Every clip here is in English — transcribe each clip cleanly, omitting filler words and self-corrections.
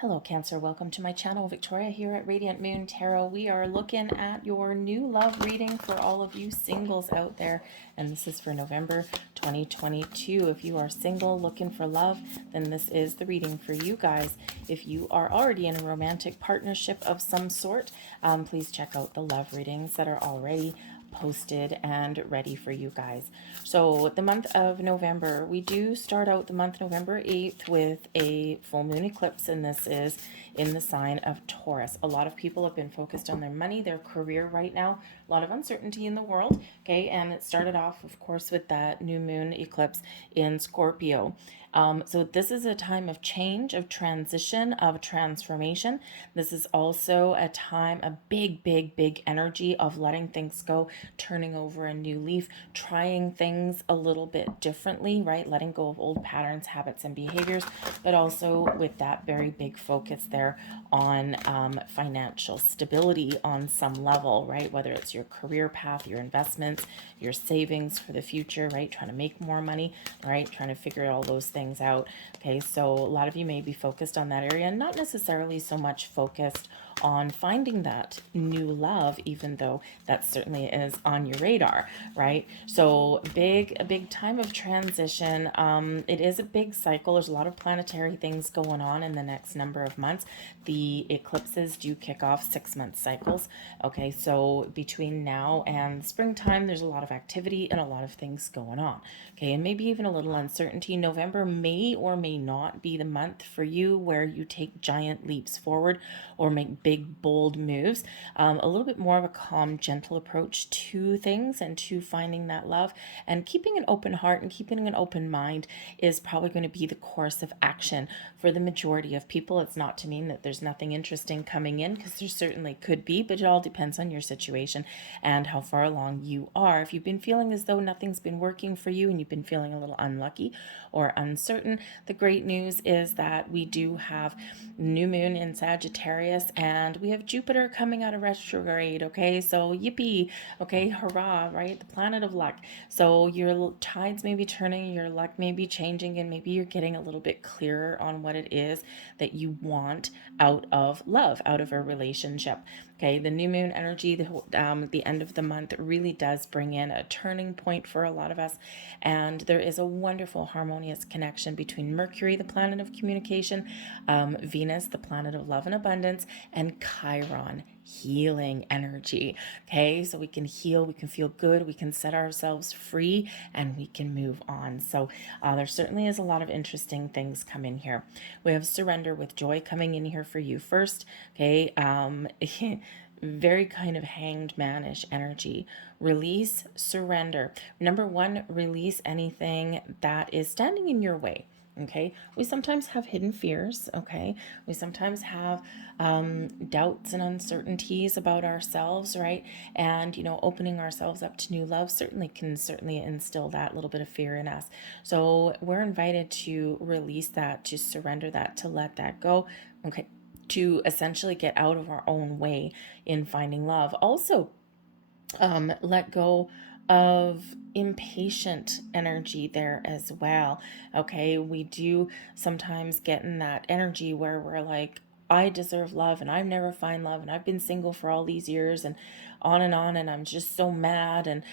Hello Cancer, welcome to my channel. Victoria here at Radiant Moon Tarot. We are looking at your new love reading for all of you singles out there, and this is for November 2022. If you are single looking for love, then this is the reading for you guys. If you are already in a romantic partnership of some sort, please check out the love readings that are already posted and ready for you guys. So the month of November, we do start out the month November 8th with a full moon eclipse, and this is in the sign of Taurus. A lot of people have been focused on their money, their career right now, a lot of uncertainty in the world, okay? And it started off, of course, with that new moon eclipse in Scorpio. So this is a time of change, of transition, of transformation. This is also a time, a big energy of letting things go, turning over a new leaf, trying things a little bit differently, right? Letting go of old patterns, habits, and behaviors, but also with that very big focus there on financial stability on some level, right? Whether it's your career path, your investments, your savings for the future, right? Trying to make more money, right? Trying to figure all those things out. Okay, so a lot of you may be focused on that area, not necessarily so much focused on finding that new love, even though that certainly is on your radar, right? So a big time of transition. It is a big cycle. There's a lot of planetary things going on in the next number of months. The eclipses do kick off 6-month cycles. Okay, so between now and springtime, there's a lot of activity and a lot of things going on. Okay, and maybe even a little uncertainty. November may or may not be the month for you where you take giant leaps forward or make big, bold moves. A little bit more of a calm, gentle approach to things and to finding that love. And keeping an open heart and keeping an open mind is probably going to be the course of action for the majority of people. It's not to mean that there's nothing interesting coming in, because there certainly could be, but it all depends on your situation and how far along you are. If you've been feeling as though nothing's been working for you and you've been feeling a little unlucky or uncertain, the great news is that we do have new moon in Sagittarius and we have Jupiter coming out of retrograde. Okay, so yippee. Okay, hurrah, right? The planet of luck. So your tides may be turning, your luck may be changing, and maybe you're getting a little bit clearer on what it is that you want out of love, out of a relationship. Okay, the new moon energy, the end of the month really does bring in a turning point for a lot of us. And there is a wonderful harmonious connection between Mercury, the planet of communication, Venus, the planet of love and abundance, and Chiron, healing energy. Okay, so we can heal, we can feel good, we can set ourselves free, and we can move on. So there certainly is a lot of interesting things come in here. We have surrender with joy coming in here for you first. Okay, very kind of hanged manish energy. Release, surrender. Number one, release anything that is standing in your way. Okay, we sometimes have hidden fears. Okay, we sometimes have doubts and uncertainties about ourselves, right? And opening ourselves up to new love can certainly instill that little bit of fear in us. So we're invited to release that, to surrender that, to let that go. Okay, to essentially get out of our own way in finding love. Also, let go of impatient energy there as well. Okay, we do sometimes get in that energy where we're like, I deserve love and I never find love and I've been single for all these years and on, and I'm just so mad. And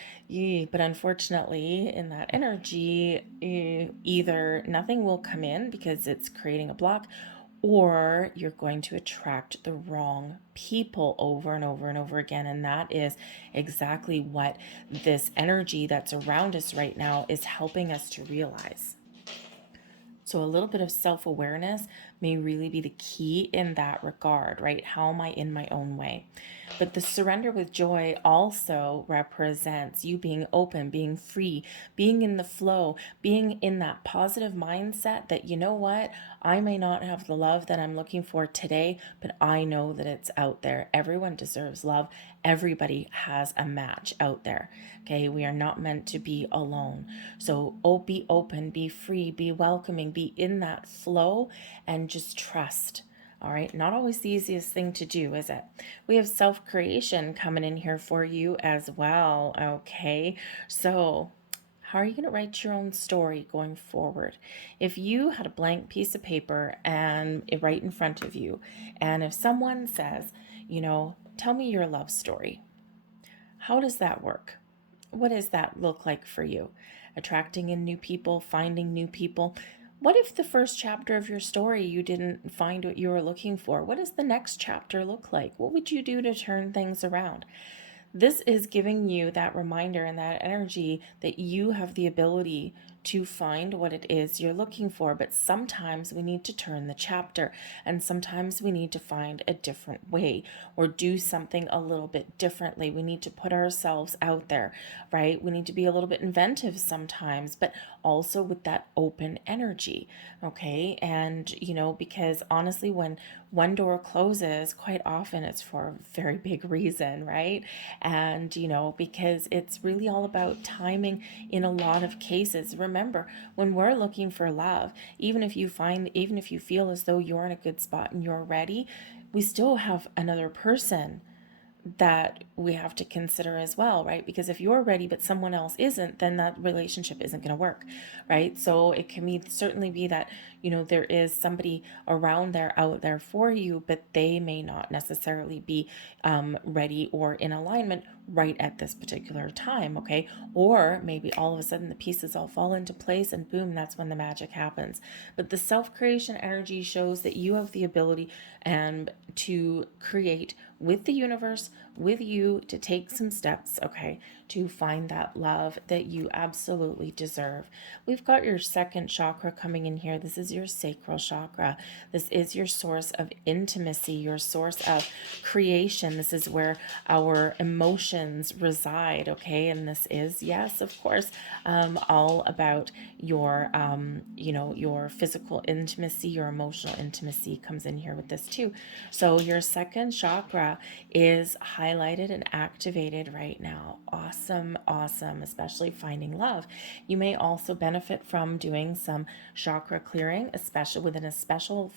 but unfortunately in that energy, either nothing will come in because it's creating a block, or you're going to attract the wrong people over and over and over again. And that is exactly what this energy that's around us right now is helping us to realize. So a little bit of self-awareness may really be the key in that regard, right? How am I in my own way? But the surrender with joy also represents you being open, being free, being in the flow, being in that positive mindset that, you know what, I may not have the love that I'm looking for today, but I know that it's out there. Everyone deserves love. Everybody has a match out there. Okay, we are not meant to be alone. So be open, be free, be welcoming, be in that flow, and just trust. All right, not always the easiest thing to do, is it? We have self-creation coming in here for you as well. Okay, so How are you going to write your own story going forward? If you had a blank piece of paper and it right in front of you, and if someone says, tell me your love story, how does that work? What does that look like for you? Attracting in new people, finding new people. What if the first chapter of your story you didn't find what you were looking for? What does the next chapter look like? What would you do to turn things around? This is giving you that reminder and that energy that you have the ability to find what it is you're looking for. But sometimes we need to turn the chapter, and sometimes we need to find a different way or do something a little bit differently. We need to put ourselves out there, right? We need to be a little bit inventive sometimes, but also with that open energy. Okay. And, because honestly, when one door closes, quite often it's for a very big reason, right? And, because it's really all about timing in a lot of cases. Remember, when we're looking for love, even if you feel as though you're in a good spot and you're ready, we still have another person that we have to consider as well, right? Because if you're ready but someone else isn't, then that relationship isn't going to work, right? So it can certainly be that, there is somebody around there, out there for you, but they may not necessarily be ready or in alignment right at this particular time, okay? Or maybe all of a sudden the pieces all fall into place and boom, that's when the magic happens. But the self-creation energy shows that you have the ability to create with the universe, with you, to take some steps, okay, to find that love that you absolutely deserve. We've got your second chakra coming in here. This is your sacral chakra. This is your source of intimacy, your source of creation. This is where our emotions reside, okay? And this is, yes, of course, all about your, your physical intimacy, your emotional intimacy comes in here with this too. So your second chakra is highlighted and activated right now. Awesome, awesome, especially finding love. You may also benefit from doing some chakra clearing, especially with a special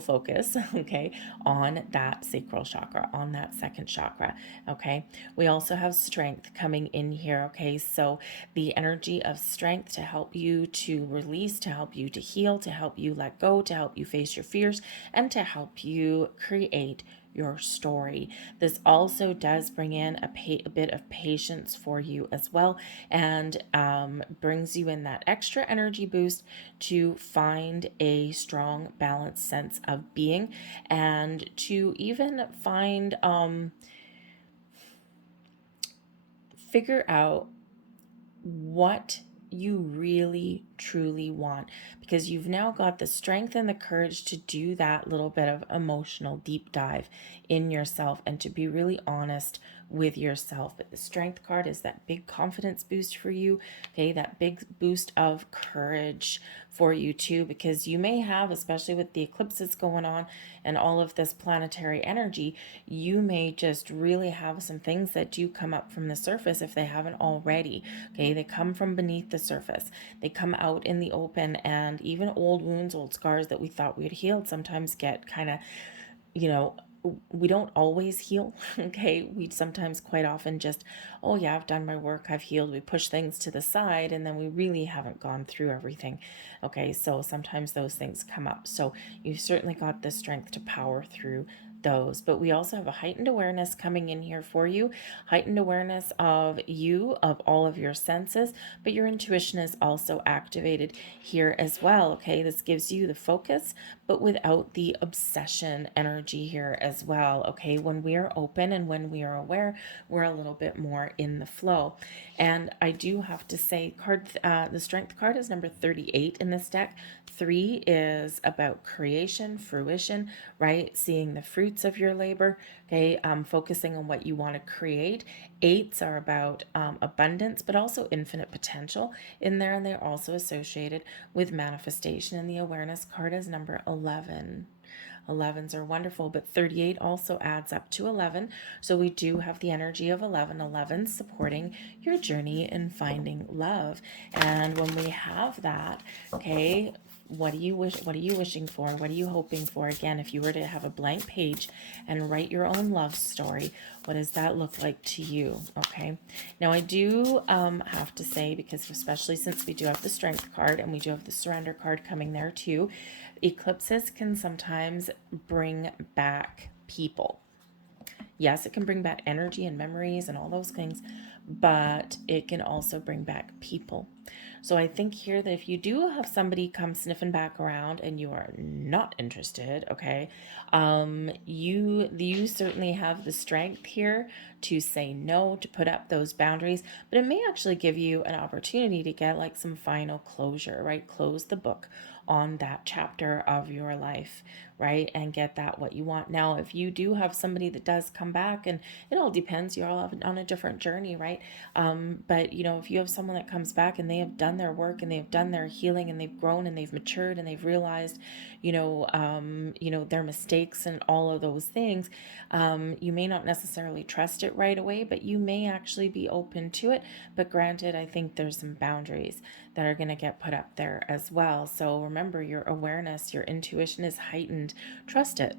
focus, okay, on that sacral chakra, on that second chakra, okay? We also have strength coming in here, okay? So the energy of strength to help you to release, to help you to heal, to help you let go, to help you face your fears, and to help you create your story. This also does bring in a bit of patience for you as well, and brings you in that extra energy boost to find a strong, balanced sense of being, and to even figure out what you really truly want, because you've now got the strength and the courage to do that little bit of emotional deep dive in yourself and to be really honest with yourself. But the strength card is that big confidence boost for you, okay, that big boost of courage for you too, because you may have, especially with the eclipses going on and all of this planetary energy, you may just really have some things that do come up from the surface if they haven't already, okay? They come from beneath the surface. They come out in the open, and even old wounds, old scars that we thought we had healed sometimes get kind of, we don't always heal, okay? We sometimes quite often just, oh yeah, I've done my work, I've healed. We push things to the side and then we really haven't gone through everything, okay? So sometimes those things come up. So you've certainly got the strength to power through those. But we also have a heightened awareness coming in here for you, heightened awareness of you, of all of your senses, but your intuition is also activated here as well, okay? This gives you the focus, but without the obsession energy here as well, okay? When we are open and when we are aware, we're a little bit more in the flow. And I do have to say, the strength card is number 38 in this deck. 3 is about creation, fruition, right? Seeing the fruits of your labor, okay? Focusing on what you want to create. 8s are about abundance, but also infinite potential in there, and they're also associated with manifestation. And the awareness card is number 11. 11s are wonderful, but 38 also adds up to 11. So we do have the energy of 11, 11 supporting your journey in finding love. And when we have that, okay, What do you wish? What are you wishing for? What are you hoping for? Again, if you were to have a blank page and write your own love story, what does that look like to you? Okay. Now I do have to say, because especially since we do have the Strength card and we do have the Surrender card coming there too, eclipses can sometimes bring back people. Yes, it can bring back energy and memories and all those things, but it can also bring back people. So I think here that if you do have somebody come sniffing back around and you are not interested, okay, you certainly have the strength here to say no, to put up those boundaries, but it may actually give you an opportunity to get like some final closure, right? Close the book on that chapter of your life, right? And get that what you want. Now, if you do have somebody that does come back, and it all depends, you're all on a different journey, right? But you know, if you have someone that comes back and they have done their work and they've done their healing and they've grown and they've matured and they've realized, their mistakes and all of those things, you may not necessarily trust it right away, but you may actually be open to it. But granted, I think there's some boundaries that are going to get put up there as well. So remember, your awareness, your intuition is heightened. Trust it,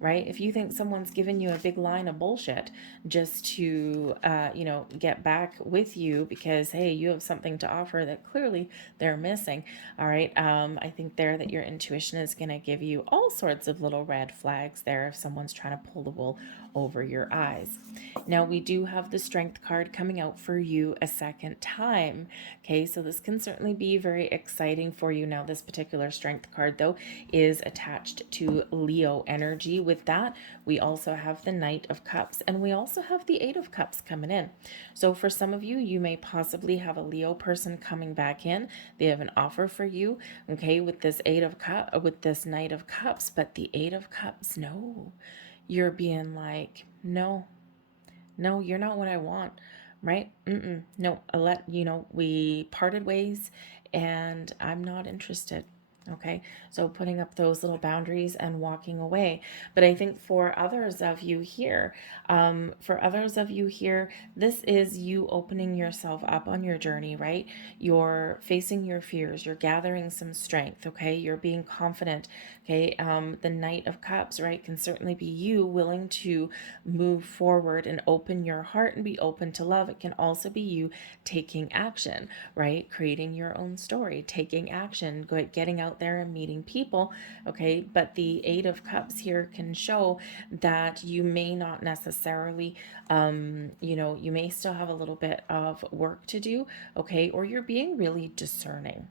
right? If you think someone's given you a big line of bullshit just to, get back with you because, hey, you have something to offer that clearly they're missing, all right? I think there that your intuition is going to give you all sorts of little red flags there if someone's trying to pull the wool over your eyes. Now, we do have the Strength card coming out for you a second time. Okay, so this can certainly be very exciting for you. Now, this particular Strength card, though, is attached to Leo energy. With that, we also have the Knight of Cups, and we also have the Eight of Cups coming in. So for some of you, you may possibly have a Leo person coming back in. They have an offer for you, okay, with this with this Knight of Cups, but the Eight of Cups, no. You're being like, no, you're not what I want, right? No, we parted ways and I'm not interested. Okay, so putting up those little boundaries and walking away. But I think for others of you here, this is you opening yourself up on your journey, right? You're facing your fears, you're gathering some strength, okay? You're being confident, okay? The Knight of Cups, right, can certainly be you willing to move forward and open your heart and be open to love. It can also be you taking action, right? Creating your own story, taking action, getting out there and meeting people, okay? But the Eight of Cups here can show that you may not necessarily, you may still have a little bit of work to do, okay? Or you're being really discerning.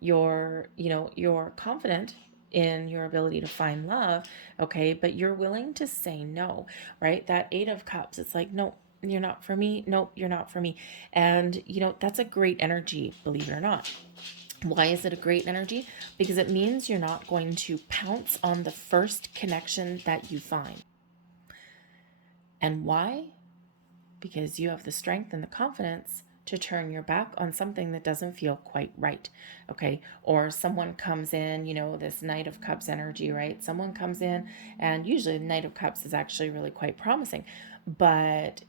You're confident in your ability to find love, okay? But you're willing to say no, right? That Eight of Cups, it's like, no, you're not for me. Nope, you're not for me. And, that's a great energy, believe it or not. Why is it a great energy? Because it means you're not going to pounce on the first connection that you find. And why? Because you have the strength and the confidence to turn your back on something that doesn't feel quite right, okay? Or someone comes in, this Knight of Cups energy, right? Someone comes in, and usually the Knight of Cups is actually really quite promising, but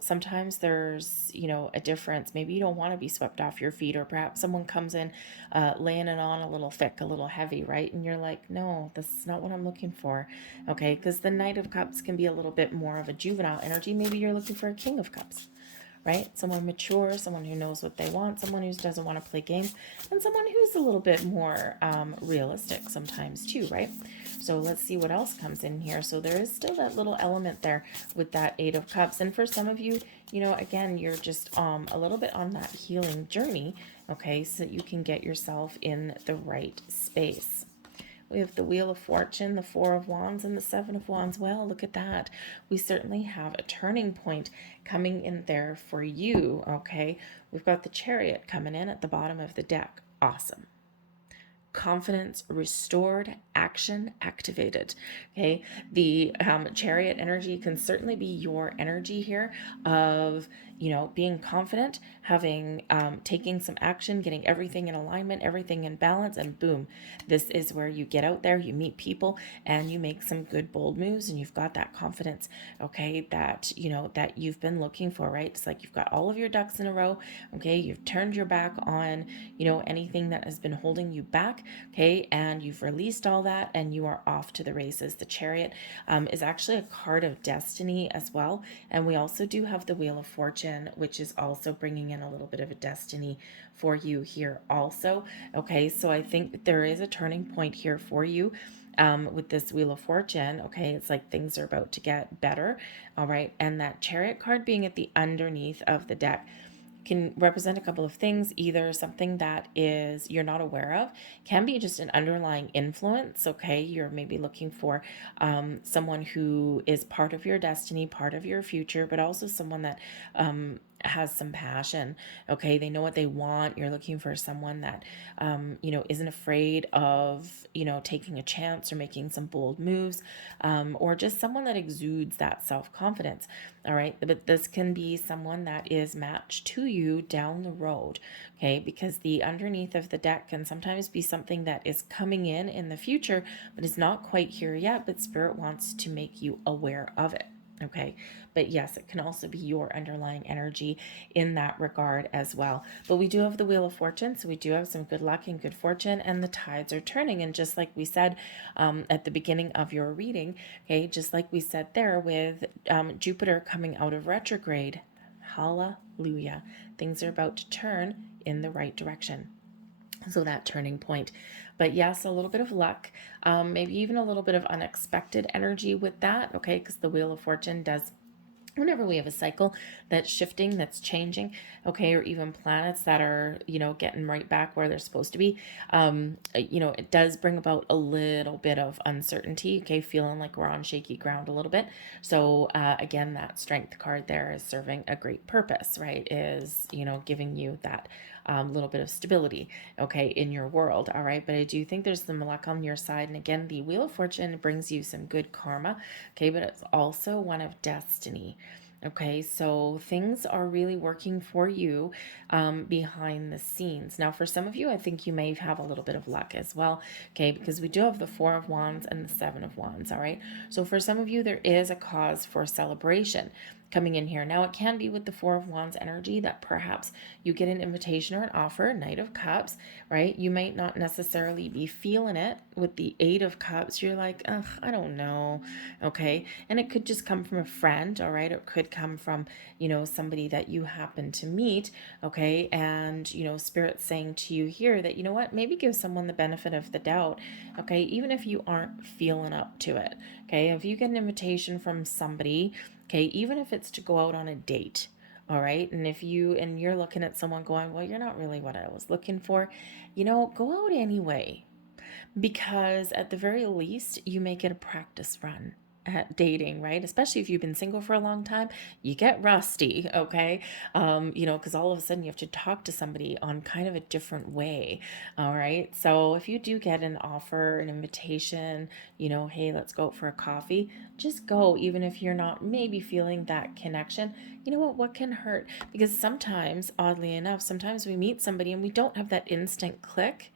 sometimes there's, a difference. Maybe you don't want to be swept off your feet, or perhaps someone comes in laying it on a little thick, a little heavy, right? And you're like, no, this is not what I'm looking for, okay? Because the Knight of Cups can be a little bit more of a juvenile energy. Maybe you're looking for a King of Cups, right? Someone mature, someone who knows what they want, someone who doesn't want to play games, and someone who's a little bit more realistic sometimes too, right? So let's see what else comes in here. So there is still that little element there with that Eight of Cups. And for some of you, again, you're just a little bit on that healing journey, okay, so that you can get yourself in the right space. We have the Wheel of Fortune, the Four of Wands, and the Seven of Wands. Well, look at that. We certainly have a turning point coming in there for you, okay? We've got the Chariot coming in at the bottom of the deck. Awesome. confidence restored, action activated. Okay, the Chariot energy can certainly be your energy here of, you know, being confident, having taking some action, getting everything in alignment, everything in balance, and boom, this is where you get out there, you meet people, and you make some good bold moves, and you've got that confidence, okay, that, you know, that you've been looking for, right? It's like you've got all of your ducks in a row, okay, you've turned your back on, you know, anything that has been holding you back, okay, and you've released all that, and you are off to the races. The Chariot is actually a card of destiny as well, and we also do have the Wheel of Fortune, which is also bringing in a little bit of a destiny for you here also. Okay, so I think that there is a turning point here for you with this Wheel of Fortune. Okay, it's like things are about to get better. All right, and that Chariot card being at the underneath of the deck can represent a couple of things. Either something that is you're not aware of, can be just an underlying influence. Okay, you're maybe looking for someone who is part of your destiny, part of your future, but also someone that has some passion. Okay, they know what they want. You're looking for someone that you know, isn't afraid of, you know, taking a chance or making some bold moves, or just someone that exudes that self-confidence. All right, but this can be someone that is matched to you down the road. Okay, because the underneath of the deck can sometimes be something that is coming in the future, but is not quite here yet, but Spirit wants to make you aware of it. Okay, but yes, it can also be your underlying energy in that regard as well. But we do have the Wheel of Fortune, so we do have some good luck and good fortune, and the tides are turning. And just like we said at the beginning of your reading, okay, just like we said there with Jupiter coming out of retrograde, hallelujah, things are about to turn in the right direction. So that turning point. But yes, a little bit of luck, maybe even a little bit of unexpected energy with that, okay, because the Wheel of Fortune does, whenever we have a cycle that's shifting, that's changing, okay, or even planets that are, you know, getting right back where they're supposed to be, you know, it does bring about a little bit of uncertainty, okay, feeling like we're on shaky ground a little bit. So again, that Strength card there is serving a great purpose, right? Is, you know, giving you that little bit of stability, okay, in your world. All right, but I do think there's some luck on your side, and again, the Wheel of Fortune brings you some good karma, okay, but it's also one of destiny. Okay, so things are really working for you behind the scenes. Now, for some of you, I think you may have a little bit of luck as well, okay, because we do have the Four of Wands and the Seven of Wands, all right? So for some of you, there is a cause for celebration coming in here. Now, it can be with the Four of Wands energy that perhaps you get an invitation or an offer, Knight of Cups, right? You might not necessarily be feeling it with the Eight of Cups. You're like, ugh, I don't know, okay? And it could just come from a friend, all right? It could come from, you know, somebody that you happen to meet, okay? And, you know, Spirit's saying to you here that, you know what, maybe give someone the benefit of the doubt, okay? Even if you aren't feeling up to it, okay? If you get an invitation from somebody, okay, even if it's to go out on a date, all right, and if you're looking at someone going, well, you're not really what I was looking for, you know, go out anyway, because at the very least you make it a practice run at dating, right? Especially if you've been single for a long time, you get rusty, okay? You know, because all of a sudden you have to talk to somebody on kind of a different way, all right? So if you do get an offer, an invitation, you know, hey, let's go out for a coffee, just go, even if you're not maybe feeling that connection. You know what can hurt? Because sometimes, oddly enough, sometimes we meet somebody and we don't have that instant click.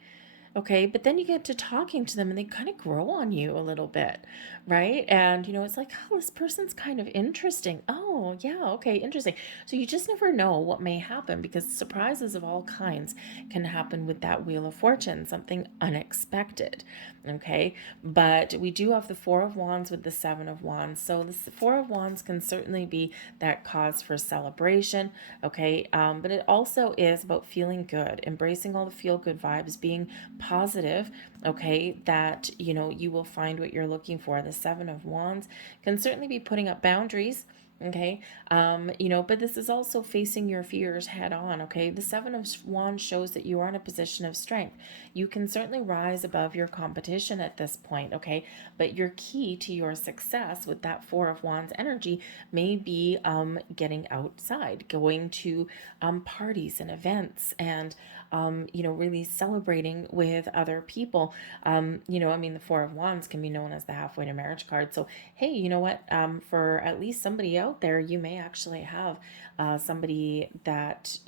Okay, but then you get to talking to them and they kind of grow on you a little bit, right? And you know, it's like, oh, this person's kind of interesting. Oh, yeah, okay, interesting. So you just never know what may happen, because surprises of all kinds can happen with that Wheel of Fortune, something unexpected. Okay, but we do have the Four of Wands with the Seven of Wands. So the Four of Wands can certainly be that cause for celebration. Okay, but it also is about feeling good, embracing all the feel good vibes, being positive, okay, that, you know, you will find what you're looking for. The Seven of Wands can certainly be putting up boundaries, Okay. But this is also facing your fears head on. Okay. The Seven of Wands shows that you are in a position of strength. You can certainly rise above your competition at this point. Okay. But your key to your success with that Four of Wands energy may be getting outside, going to parties and events, and really celebrating with other people. The Four of Wands can be known as the halfway to marriage card. So, hey, you know what? For at least somebody out there, you may actually have somebody that,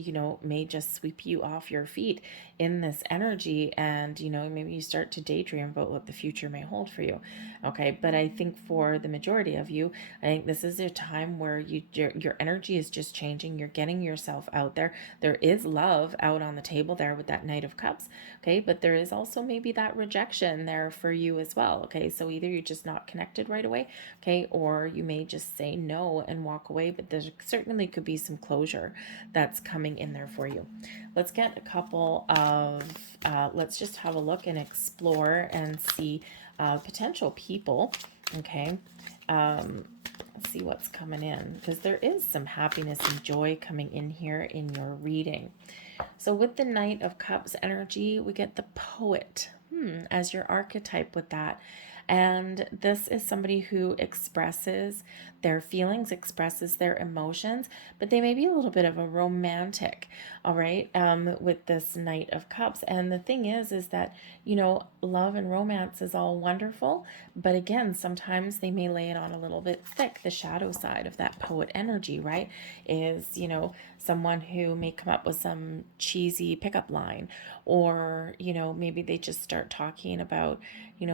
may just sweep you off your feet in this energy. And, maybe you start to daydream about what the future may hold for you. Okay. But I think for the majority of you, I think this is a time where your energy is just changing. You're getting yourself out there. There is love out on the table there with that Knight of Cups. Okay. But there is also maybe that rejection there for you as well. Okay. So either you're just not connected right away. Okay. Or you may just say no and walk away. But there certainly could be some closure that's coming in there for you. Let's get a couple of, let's just have a look and explore and see potential people. Okay. Let's see what's coming in, because there is some happiness and joy coming in here in your reading. So with the Knight of Cups energy, we get the Poet as your archetype with that. And this is somebody who expresses their feelings, expresses their emotions, but they may be a little bit of a romantic, all right, with this Knight of Cups. And the thing is that, love and romance is all wonderful, but again, sometimes they may lay it on a little bit thick. The shadow side of that poet energy, right, is, someone who may come up with some cheesy pickup line, or, maybe they just start talking about,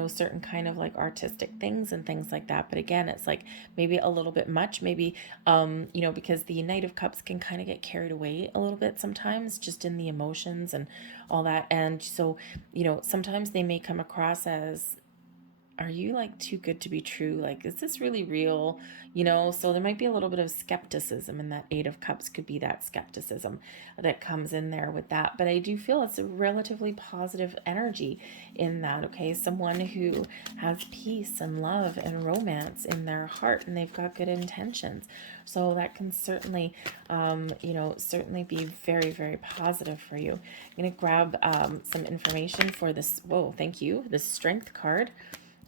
certain kind of like artistic things and things like that. But again, it's like maybe a little bit much, maybe, because the Knight of Cups can kind of get carried away a little bit sometimes, just in the emotions and all that. And so, sometimes they may come across as, are you like too good to be true? Like, is this really real? So there might be a little bit of skepticism, and that Eight of Cups could be that skepticism that comes in there with that. But I do feel it's a relatively positive energy in that, okay? Someone who has peace and love and romance in their heart, and they've got good intentions. So that can certainly, certainly be very, very positive for you. I'm going to grab some information for this. Whoa, thank you. The Strength card.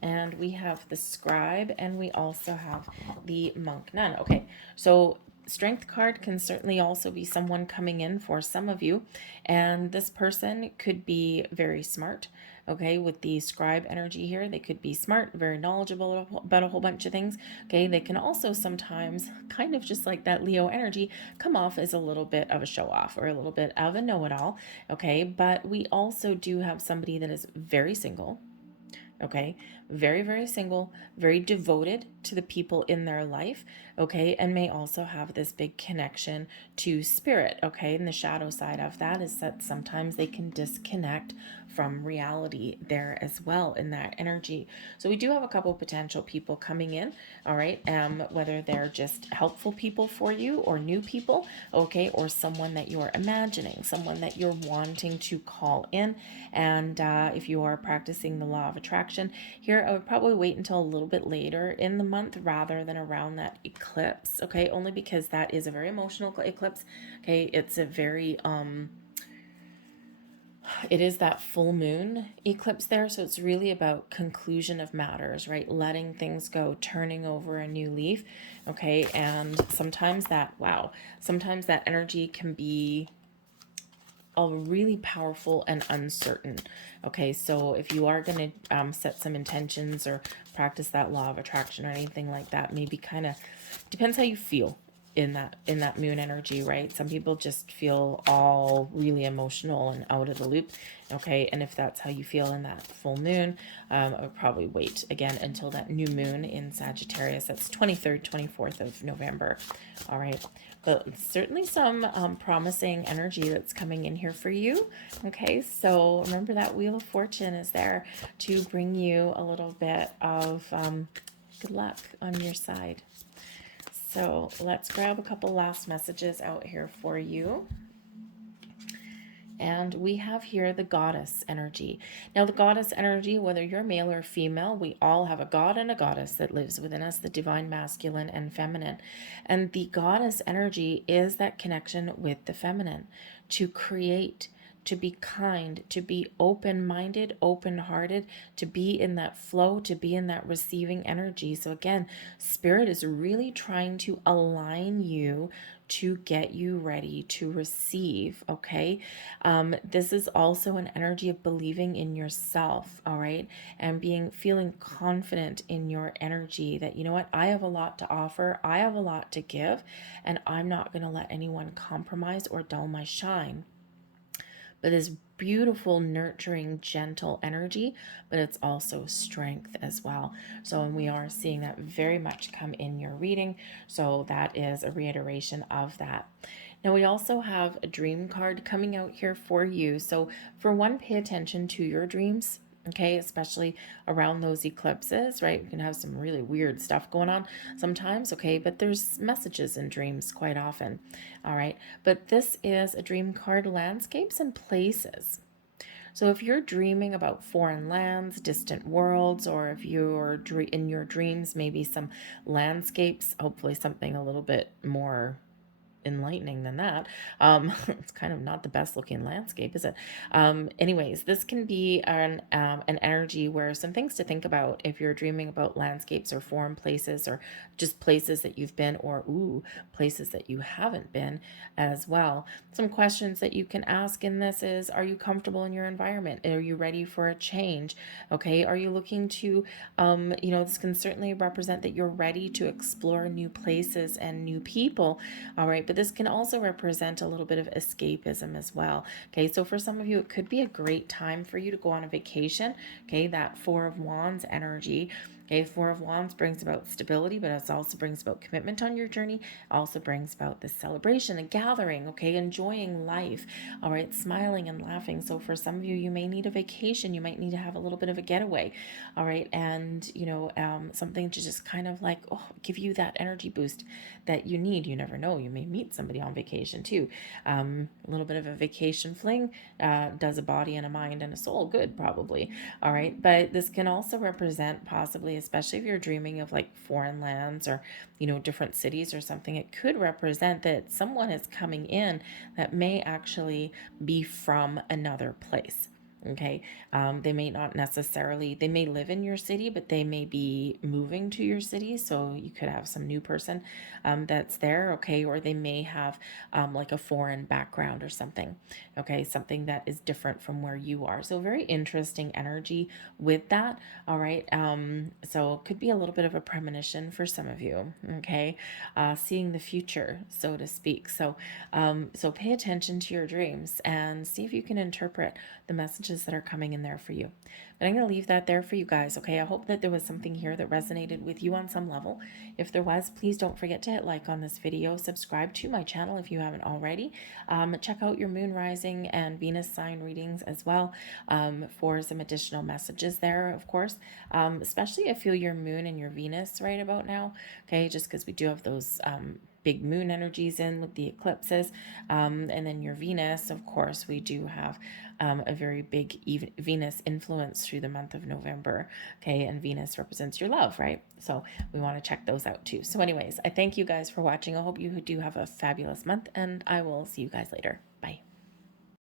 And we have the Scribe, and we also have the Monk Nun. Okay, so Strength card can certainly also be someone coming in for some of you, and this person could be very smart. Okay, with the Scribe energy here, they could be smart, very knowledgeable about a whole bunch of things. Okay, they can also sometimes, kind of just like that Leo energy, come off as a little bit of a show off or a little bit of a know-it-all. Okay, but we also do have somebody that is very single. Okay, very, very single, very devoted to the people in their life, okay, and may also have this big connection to spirit, okay. And the shadow side of that is that sometimes they can disconnect from reality there as well in that energy. So we do have a couple potential people coming in, all right, whether they're just helpful people for you or new people, okay, or someone that you're imagining, someone that you're wanting to call in. And if you are practicing the law of attraction here, I would probably wait until a little bit later in the month rather than around that eclipse, okay, only because that is a very emotional eclipse. Okay, it's a very it is that full moon eclipse there, so it's really about conclusion of matters, right? Letting things go, turning over a new leaf, okay? And sometimes that energy can be really powerful and uncertain. Okay, so if you are going to set some intentions or practice that law of attraction or anything like that, maybe kind of depends how you feel in that moon energy, right? Some people just feel all really emotional and out of the loop. Okay, and if that's how you feel in that full moon, I would probably wait again until that new moon in Sagittarius. That's 23rd, 24th of November. All right, but certainly some promising energy that's coming in here for you. Okay, so remember that Wheel of Fortune is there to bring you a little bit of good luck on your side. So let's grab a couple last messages out here for you. And we have here the goddess energy. Now, the goddess energy, whether you're male or female, we all have a god and a goddess that lives within us, the divine masculine and feminine. And the goddess energy is that connection with the feminine to create, to be kind, to be open minded, open hearted, to be in that flow, to be in that receiving energy. So, again, Spirit is really trying to align you to get you ready to receive. Okay. This is also an energy of believing in yourself. All right. And feeling confident in your energy that, you know what, I have a lot to offer, I have a lot to give, and I'm not going to let anyone compromise or dull my shine. But this beautiful, nurturing, gentle energy, but it's also strength as well. So, and we are seeing that very much come in your reading. So that is a reiteration of that. Now, we also have a dream card coming out here for you. So, for one, pay attention to your dreams. Okay, especially around those eclipses, right? We can have some really weird stuff going on sometimes, okay, but there's messages in dreams quite often, all right? But this is a dream card, landscapes and places. So if you're dreaming about foreign lands, distant worlds, or if you're in your dreams, maybe some landscapes, hopefully something a little bit more enlightening than that. It's kind of not the best looking landscape, is it? Anyways, this can be an energy where some things to think about if you're dreaming about landscapes or foreign places, or just places that you've been, or places that you haven't been as well. Some questions that you can ask in this is, are you comfortable in your environment? Are you ready for a change? Okay. Are you looking to, this can certainly represent that you're ready to explore new places and new people. All right. But this can also represent a little bit of escapism as well. Okay, so for some of you, it could be a great time for you to go on a vacation. Okay, that Four of Wands energy. Okay, Four of Wands brings about stability, but it also brings about commitment on your journey. Also brings about this celebration, a gathering, okay, enjoying life, all right, smiling and laughing. So for some of you, you may need a vacation. You might need to have a little bit of a getaway, all right, and, something to just kind of like, give you that energy boost that you need. You never know. You may meet somebody on vacation too. A little bit of a vacation fling does a body and a mind and a soul good, probably. All right. But this can also represent possibly, especially if you're dreaming of like foreign lands or, different cities or something, it could represent that someone is coming in that may actually be from another place. Okay. They may not necessarily, they may live in your city, but they may be moving to your city. So you could have some new person that's there. Okay. Or they may have like a foreign background or something. Okay. Something that is different from where you are. So very interesting energy with that. All right. So it could be a little bit of a premonition for some of you. Okay. Seeing the future, so to speak. So pay attention to your dreams and see if you can interpret the messages that are coming in there for you. But I'm going to leave that there for you guys. Okay. I hope that there was something here that resonated with you on some level. If there was, please don't forget to hit like on this video, subscribe to my channel if you haven't already. Check out your moon rising and Venus sign readings as well for some additional messages there, of course, especially if you feel your moon and your Venus right about now. Okay. Just because we do have those big moon energies in with the eclipses. And then your Venus, of course, we do have a very big Venus influence through the month of November. Okay. And Venus represents your love, right? So we want to check those out too. So anyways, I thank you guys for watching. I hope you do have a fabulous month, and I will see you guys later.